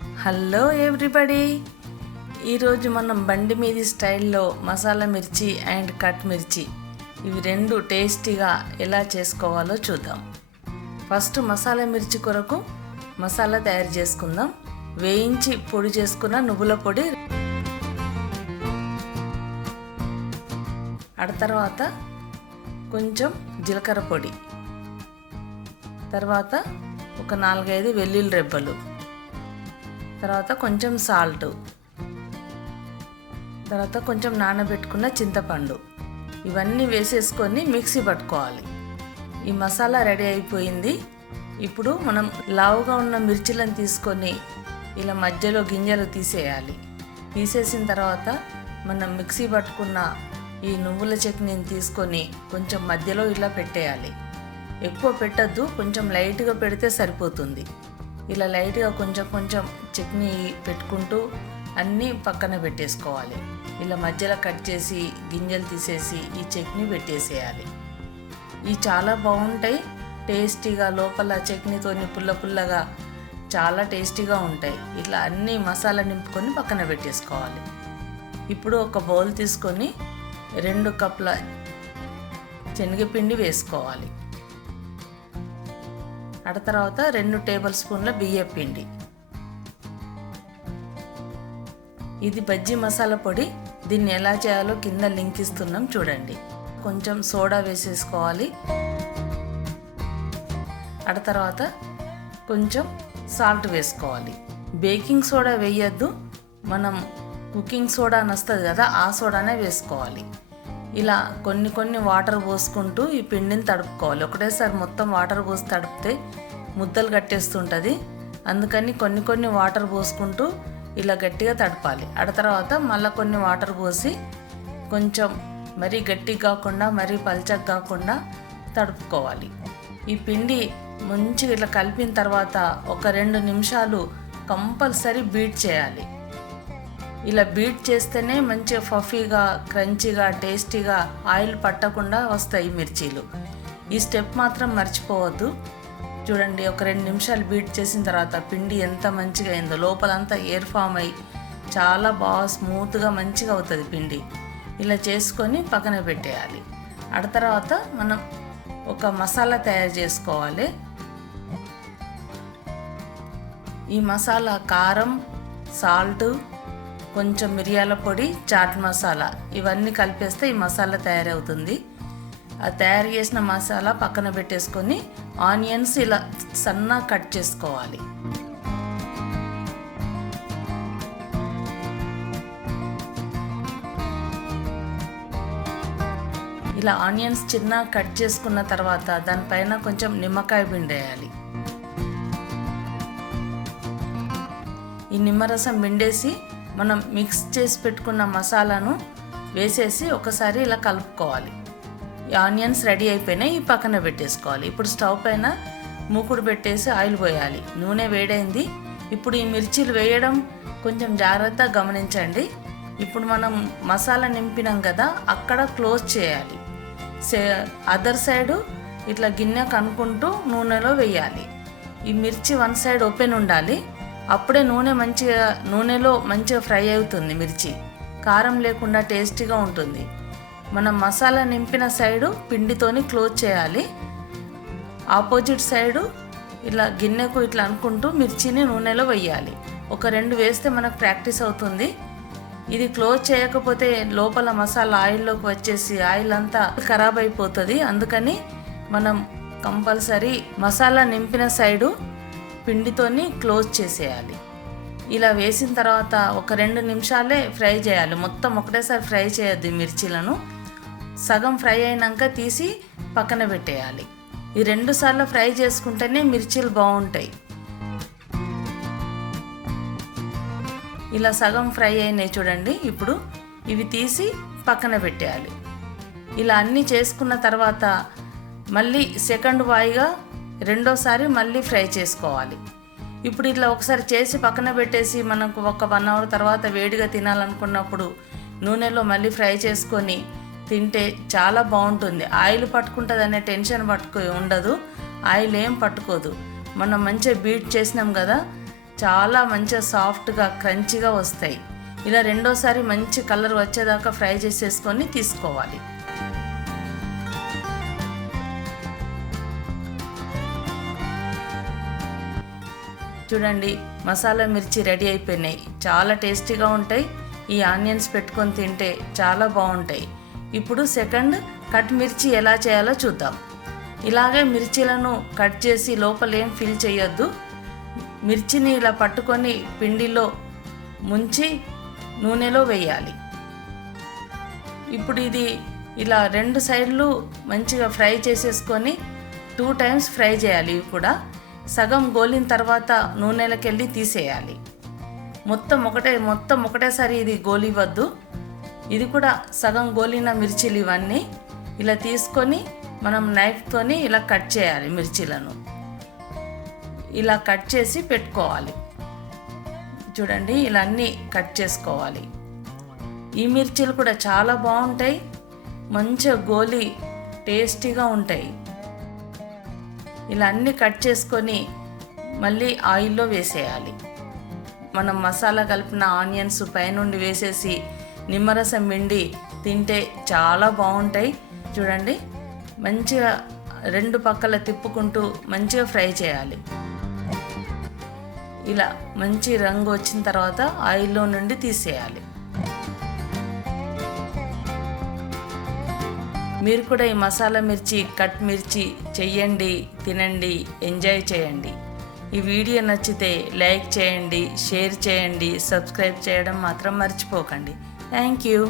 Hello everybody, ఈరోజు మనం బండి మీది స్టైల్లో మసాలా మిర్చి అండ్ కట్ మిర్చి ఇవి రెండు టేస్టీగా ఎలా చేసుకోవాలో చూద్దాం. ఫస్ట్ మసాలా మిర్చి కొరకు మసాలా తయారు చేసుకుందాం. వేయించి పొడి చేసుకున్న నువ్వుల పొడి, తర్వాత కొంచెం జీలకర్ర పొడి, తర్వాత ఒక 4-5 వెల్లుల్లి రెబ్బలు, తర్వాత కొంచెం సాల్ట్, తర్వాత కొంచెం నానబెట్టుకున్న చింతపండు, ఇవన్నీ వేసేసుకొని మిక్సీ పట్టుకోవాలి. ఈ మసాలా రెడీ అయిపోయింది. ఇప్పుడు మనం లావుగా ఉన్న మిర్చిలను తీసుకొని ఇలా మధ్యలో గింజలు తీసేయాలి. తీసేసిన తర్వాత మనం మిక్సీ పట్టుకున్న ఈ నువ్వుల చట్నీని తీసుకొని కొంచెం మధ్యలో ఇలా పెట్టేయాలి. ఎక్కువ పెట్టద్దు, కొంచెం లైట్గా పెడితే సరిపోతుంది. ఇలా లైట్గా కొంచెం కొంచెం చట్నీ పెట్టుకుంటూ అన్నీ పక్కన పెట్టేసుకోవాలి. ఇలా మధ్యలో కట్ చేసి గింజలు తీసేసి ఈ చట్నీ పెట్టేసేయాలి. ఇవి చాలా బాగుంటాయి, టేస్టీగా, లోపల చట్నీతోని పుల్ల పుల్లగా చాలా టేస్టీగా ఉంటాయి. ఇట్లా అన్నీ మసాలా నింపుకొని పక్కన పెట్టేసుకోవాలి. ఇప్పుడు ఒక బౌల్ తీసుకొని 2 కప్పుల శనగపిండి వేసుకోవాలి. తర్వాత 2 టేబుల్ స్పూన్ల బియ్యం పిండి. ఇది బజ్జీ మసాలా పొడి. దీన్ని ఎలా చేయాలో కింద లింక్ ఇస్తున్నాం, చూడండి. కొంచెం సోడా వేసేసుకోవాలి. తర్వాత కొంచెం సాల్ట్ వేసుకోవాలి. బేకింగ్ సోడా వేయద్దు, మనం కుకింగ్ సోడా అని వస్తుంది కదా, ఆ సోడానే వేసుకోవాలి. ఇలా కొన్ని వాటర్ పోసుకుంటూ ఈ పిండిని తడుపుకోవాలి. ఒకటేసారి మొత్తం వాటర్ పోసి తడిపితే ముద్దలు కట్టేస్తుంటుంది. అందుకని కొన్ని వాటర్ పోసుకుంటూ ఇలా గట్టిగా తడపాలి. తర్వాత మళ్ళీ కొన్ని వాటర్ పోసి కొంచెం మరీ గట్టిగా కాకుండా మరీ పల్చగా కాకుండా తడుపుకోవాలి. ఈ పిండి మంచిగా ఇట్లా కలిపిన తర్వాత ఒక 2 నిమిషాలు కంపల్సరీ బీట్ చేయాలి. ఇలా బీట్ చేస్తేనే మంచిగా ఫఫీగా, క్రంచీగా, టేస్టీగా, ఆయిల్ పట్టకుండా వస్తాయి మిర్చీలు. ఈ స్టెప్ మాత్రం మర్చిపోవద్దు. చూడండి, ఒక 2 నిమిషాలు బీట్ చేసిన తర్వాత పిండి ఎంత మంచిగా అయిందో, లోపలంతా ఎయిర్ ఫామ్ అయ్యి చాలా బాగా స్మూత్గా మంచిగా అవుతుంది పిండి. ఇలా చేసుకొని పక్కన పెట్టేయాలి. తర్వాత మనం ఒక మసాలా తయారు చేసుకోవాలి. ఈ మసాలా కారం, సాల్ట్, కొంచెం మిరియాల పొడి, చాట్ మసాలా ఇవన్నీ కలిపేస్తే ఈ మసాలా తయారవుతుంది. ఆ తయారు చేసిన మసాలా పక్కన పెట్టేసుకొని ఆనియన్స్ ఇలా సన్నగా కట్ చేసుకోవాలి. ఇలా ఆనియన్స్ చిన్నగా కట్ చేసుకున్న తర్వాత దానిపైన కొంచెం నిమ్మకాయ పిండేయాలి. ఈ నిమ్మరసం పిండేసి మనం మిక్స్ చేసి పెట్టుకున్న మసాలాను వేసేసి ఒకసారి ఇలా కలుపుకోవాలి. ఈ ఆనియన్స్ రెడీ అయిపోయినాయి, ఈ పక్కన పెట్టేసుకోవాలి. ఇప్పుడు స్టవ్ పైన మూకుడు పెట్టేసి ఆయిల్ పోయాలి. నూనె వేడైంది. ఇప్పుడు ఈ మిర్చీలు వేయడం కొంచెం జాగ్రత్తగా గమనించండి. ఇప్పుడు మనం మసాలా నింపినాం కదా, అక్కడ క్లోజ్ చేయాలి. అదర్ సైడు ఇట్లా గిన్నె కనుక్కుంటూ నూనెలో వేయాలి. ఈ మిర్చి 1 సైడ్ ఓపెన్ ఉండాలి. అప్పుడే నూనెలో మంచిగా ఫ్రై అవుతుంది. మిర్చి కారం లేకుండా టేస్టీగా ఉంటుంది. మనం మసాలా నింపిన సైడు పిండితోని క్లోజ్ చేయాలి. ఆపోజిట్ సైడు ఇలా గిన్నెకు ఇట్లా అనుకుంటూ మిర్చిని నూనెలో వేయాలి. ఒక 2 వేస్తే మనకు ప్రాక్టీస్ అవుతుంది. ఇది క్లోజ్ చేయకపోతే లోపల మసాలా ఆయిల్లోకి వచ్చేసి ఆయిల్ అంతా ఖరాబ్ అయిపోతుంది. అందుకని మనం కంపల్సరీ మసాలా నింపిన సైడు పిండితోని క్లోజ్ చేసేయాలి. ఇలా వేసిన తర్వాత ఒక 2 నిమిషాలే ఫ్రై చేయాలి. మొత్తం ఒకటేసారి ఫ్రై చేయొద్దు. మిర్చీలను సగం ఫ్రై అయినాక తీసి పక్కన పెట్టేయాలి. ఈ 2 సార్లు ఫ్రై చేసుకుంటేనే మిర్చీలు బాగుంటాయి. ఇలా సగం ఫ్రై అయినాయి చూడండి. ఇప్పుడు ఇవి తీసి పక్కన పెట్టేయాలి. ఇలా అన్నీ చేసుకున్న తర్వాత మళ్ళీ సెకండ్ వాయిగా రెండోసారి మళ్ళీ ఫ్రై చేసుకోవాలి. ఇప్పుడు ఇట్లా ఒకసారి చేసి పక్కన పెట్టేసి మనకు ఒక 1 అవర్ తర్వాత వేడిగా తినాలనుకున్నప్పుడు నూనెలో మళ్ళీ ఫ్రై చేసుకొని తింటే చాలా బాగుంటుంది. ఆయిల్ పట్టుకుంటుంది అనే టెన్షన్ ఉండదు. ఆయిల్ ఏం పట్టుకోదు. మనం మంచిగా బీట్ చేసినాం కదా, చాలా మంచిగా సాఫ్ట్గా క్రంచీగా వస్తాయి. ఇలా రెండోసారి మంచి కలర్ వచ్చేదాకా ఫ్రై చేసేసుకొని తీసుకోవాలి. చూడండి, మసాలా మిర్చి రెడీ అయిపోయినాయి. చాలా టేస్టీగా ఉంటాయి. ఈ ఆనియన్స్ పెట్టుకొని తింటే చాలా బాగుంటాయి. ఇప్పుడు సెకండ్ కట్ మిర్చి ఎలా చేయాలో చూద్దాం. ఇలాగే మిర్చీలను కట్ చేసి లోపల ఏం ఫిల్ చేయొద్దు. మిర్చిని ఇలా పట్టుకొని పిండిలో ముంచి నూనెలో వేయాలి. ఇప్పుడు ఇది ఇలా రెండు సైడ్లు మంచిగా ఫ్రై చేసేసుకొని 2 times ఫ్రై చేయాలి. ఇవి కూడా సగం గోలిన తర్వాత నూనెలోకి వెళ్ళి తీసేయాలి. మొత్తం ఒకటేసారి ఇది గోలివద్దు. ఇది కూడా సగం గోలిన మిర్చీలు ఇవన్నీ ఇలా తీసుకొని మనం నైఫ్తోని ఇలా కట్ చేయాలి. మిర్చీలను ఇలా కట్ చేసి పెట్టుకోవాలి. చూడండి, ఇలా అన్నీ కట్ చేసుకోవాలి. ఈ మిర్చీలు కూడా చాలా బాగుంటాయి, మంచిగా గోలి టేస్టీగా ఉంటాయి. ఇలా అన్నీ కట్ చేసుకొని మళ్ళీ ఆయిల్లో వేసేయాలి. మనం మసాలా కలిపిన ఆనియన్స్ పైనుండి వేసేసి నిమ్మరసం పిండి తింటే చాలా బాగుంటాయి. చూడండి, మంచిగా రెండు పక్కల తిప్పుకుంటూ మంచిగా ఫ్రై చేయాలి. ఇలా మంచి రంగు వచ్చిన తర్వాత ఆయిల్లో నుండి తీసేయాలి. మీరు కూడా ఈ మసాలా మిర్చి, కట్ మిర్చి చెయ్యండి, తినండి, ఎంజాయ్ చేయండి. ఈ వీడియో నచ్చితే లైక్ చేయండి, షేర్ చేయండి, సబ్స్క్రైబ్ చేయడం మాత్రం మర్చిపోకండి. Thank you.